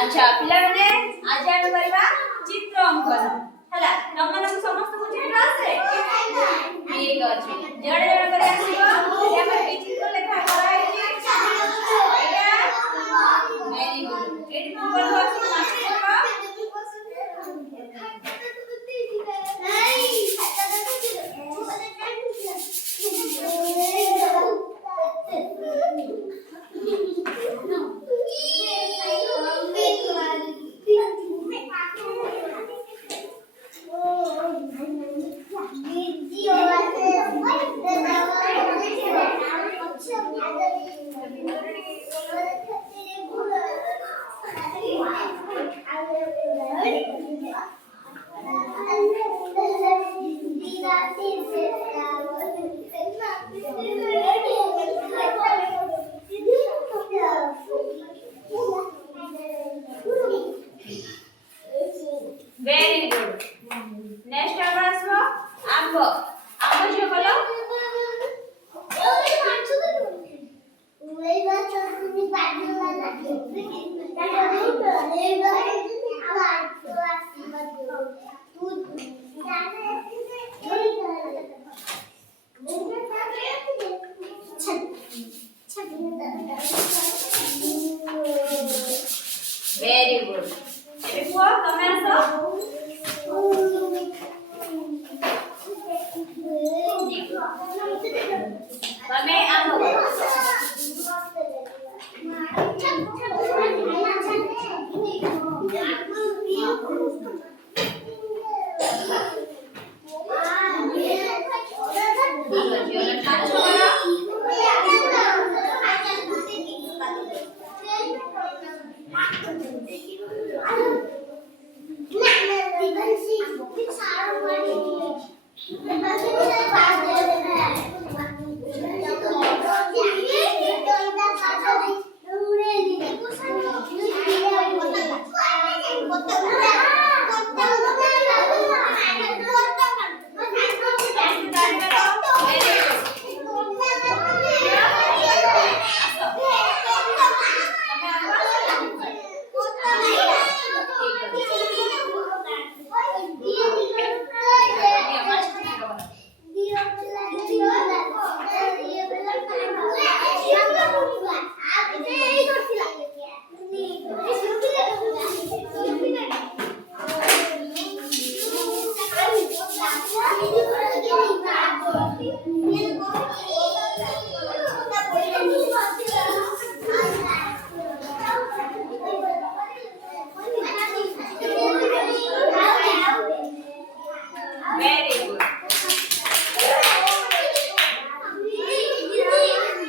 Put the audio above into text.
अच्छा पिलाने आज आमे करबा चित्र अंकन हला तमन समस्त को चित्र आसे ठीक अछि जड़े जड़े करे आसीबो या पर की चित्र लेखा कराई एटा वेरी गुड एटी नंबर को आसी मास्टर Very good. Next आवाजवा आंब आंब जो बोलो Very good. देखो તમે આસો તમે આંબ Very